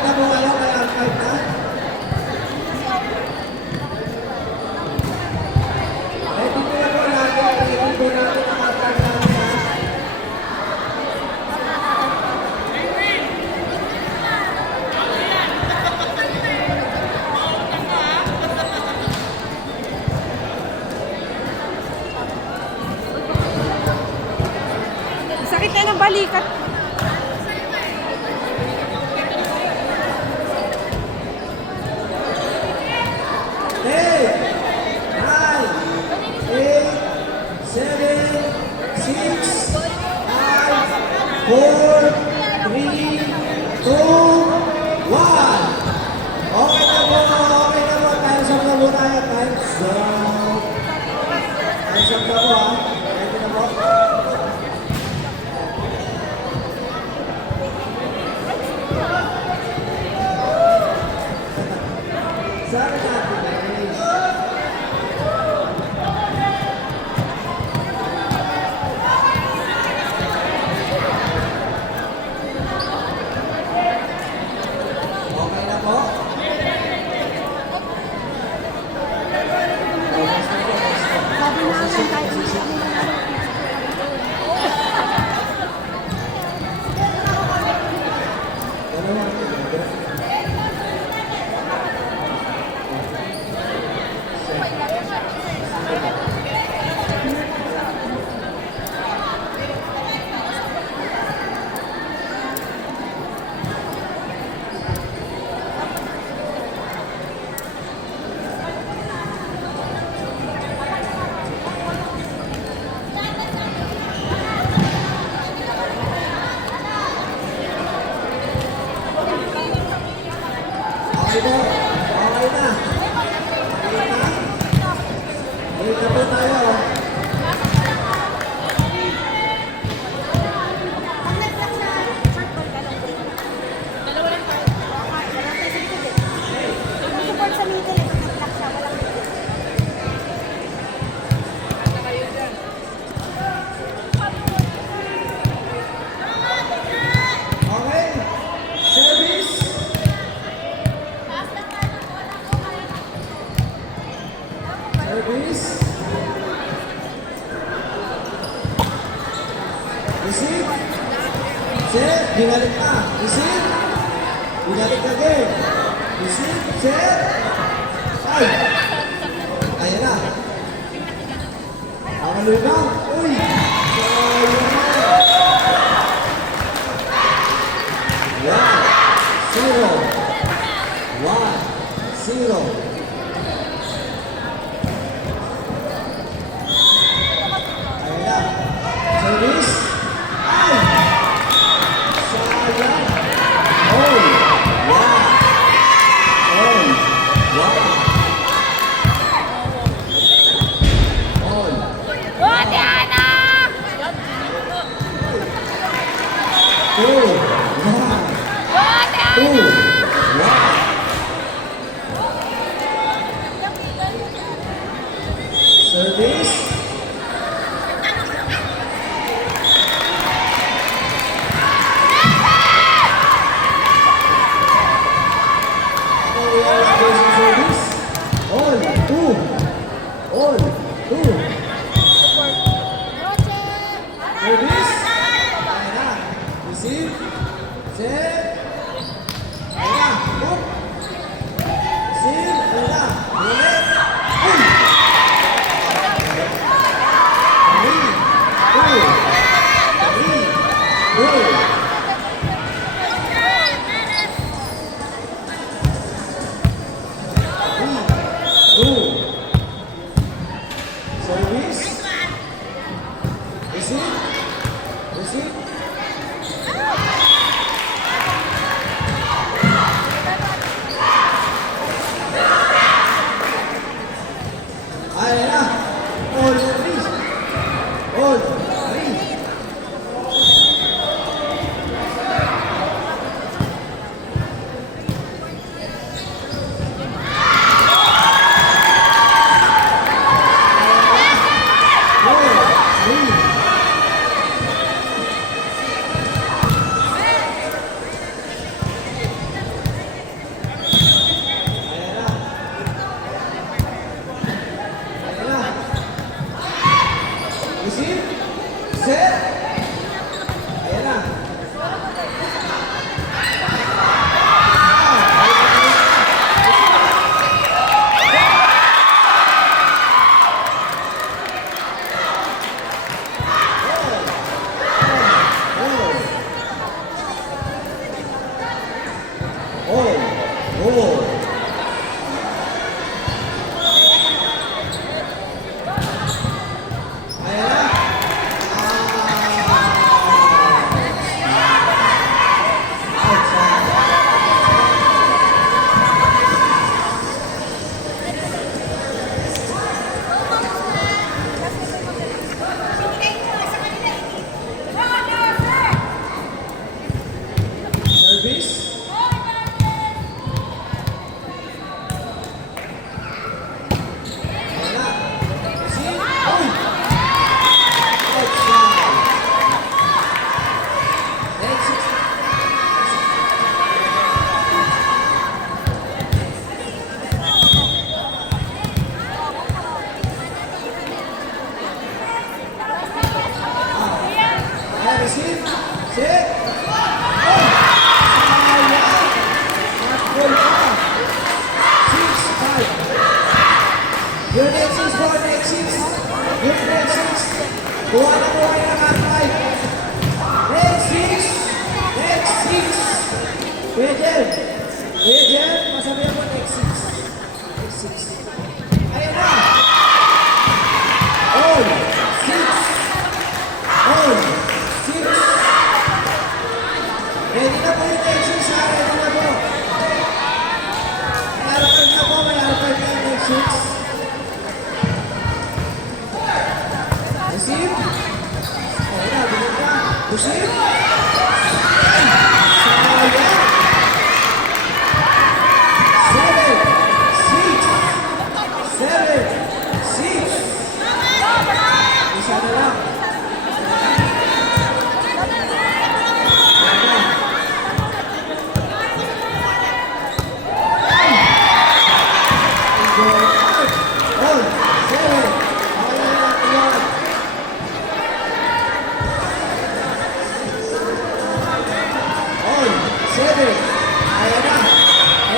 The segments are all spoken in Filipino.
Archive na po kayo, may archive na. Ready po na po natin, ready po natin ang archive namin ha. Sakit na ng balikat. Four, three, two, one. Okay na po, okay na po. Time's up na po tayo. Time's up. Time's up na po ha. Ready na po. Saan natin guys? Okay na po. Sabi namin kahit isa mo na Okay po. Okay na. Wait na po tayo. dalawa lang tayo. Wala tayo sa likod eh. Support sa middle eh. Nag-block siya. Walang middle. Okay. Service. Service. Receive. Set. Binalik na. Receive. Binalik na game. Receive. Set. Ay. Ayan na. Nakalugang. Uy. Sayang na. 1-0. 1-0. Ayan na. Service. Ay! Sayang. Oh! Wow! Oh! Wow! On. Two. One. Two. One. Service. Service. On. Two. On. Two. Service. Ayan na. Receive. Set. Set. Oh! Sayang! Nakol pa. 6-5. Yung next 6 po, next 6. Yung next 6. Kuha na po kayo ng high 5. Next 6. Next 6. Kuya Jem. Kuya Jem, masabihan mo next 6. Next 6. Ayan na. On. 6. On. 6. Ready na po yung next 6 ha. Ready na po. May archive na po. May archive na yung next 6. Receive. Ayan na. Bilang ka. Receive. Sayang. 7, 6, 7, 6. Isa na lang. On, 7. On, 7. Ayan na.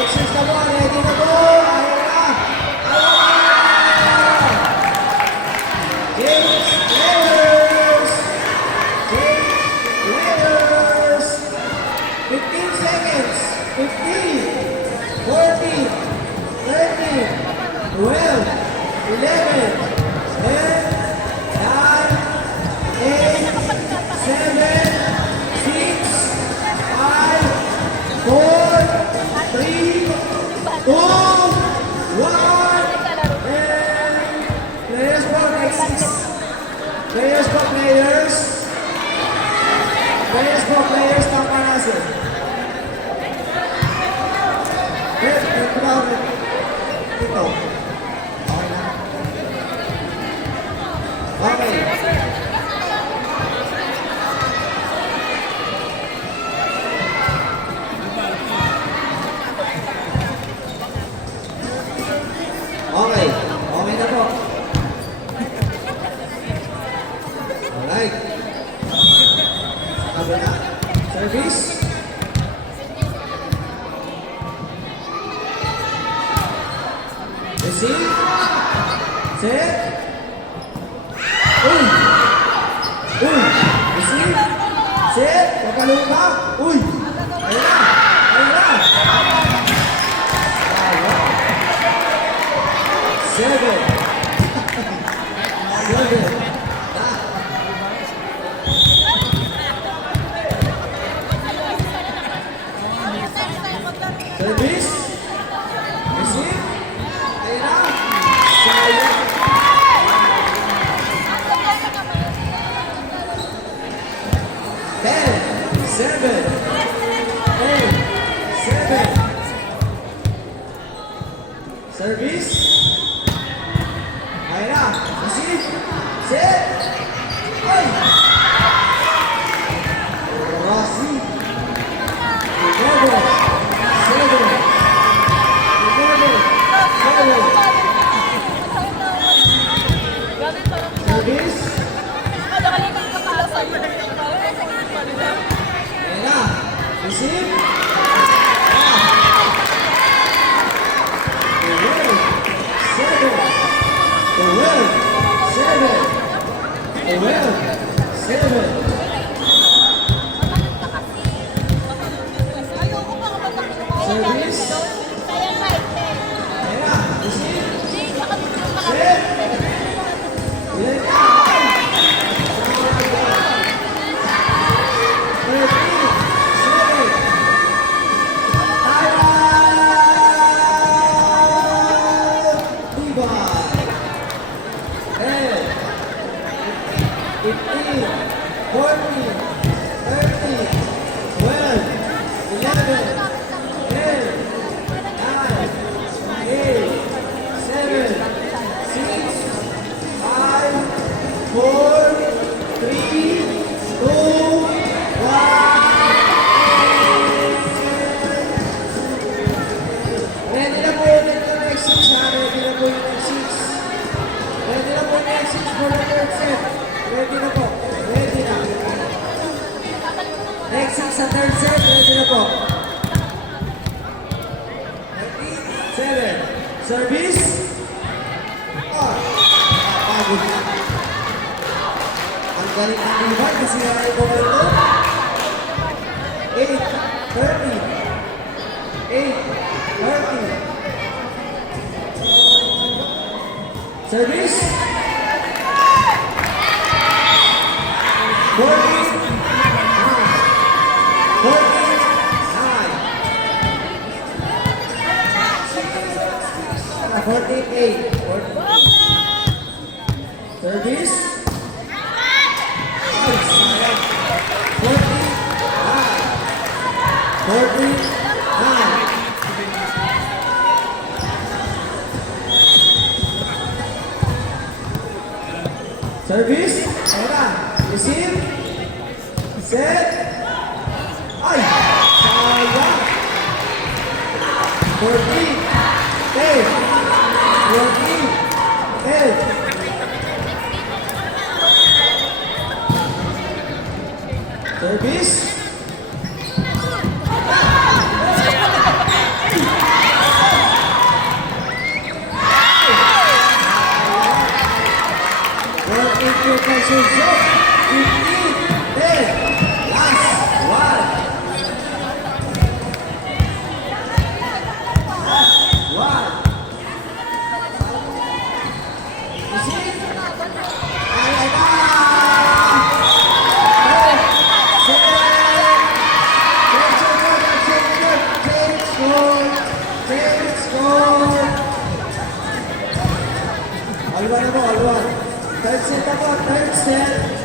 Exit na po. Ready na po. Ayan na. James Players. James Players. 15 seconds. 15, 14, 13, 12, 11, 10, 9, 8, 7, 6, 5, 4, 3, 2, 1, and players for next 6. Players for players. Players for players, tama na sir. Ito. Okay na. Okay. Okay. Okay na po. Alright. Sabi na. Service. Receive. Set. Uy. Uy. Receive. Set. Papalong ka. Uy. Ayan na. Ayan na. Seven. Seven. Service. Receive. Ayan na. Sayang. 10, 7, 8, 7. Service. Ayan na. Receive. Set. Ay. Rossi. 11, 7, 11, 7. Service. Ayan na. Receive. Well, 7, 12, 7, Next 6 sa third set. Ready na po. 7. Service. Pagod. Ang galing ng iban kasi nga ito ba ito? 8, 30. 8, 30. Service. 40. 48. 48. Service. Ay, sayang. 49. 49. Service. Ayun na. Receive. Set. Ay, sayang. 14. 10. 14. 10. Service. Working to pressure zone. 15. 10. Last one. Last one. Receive. Ay, ay, Alwan na po, alwan. Third set na po, third set.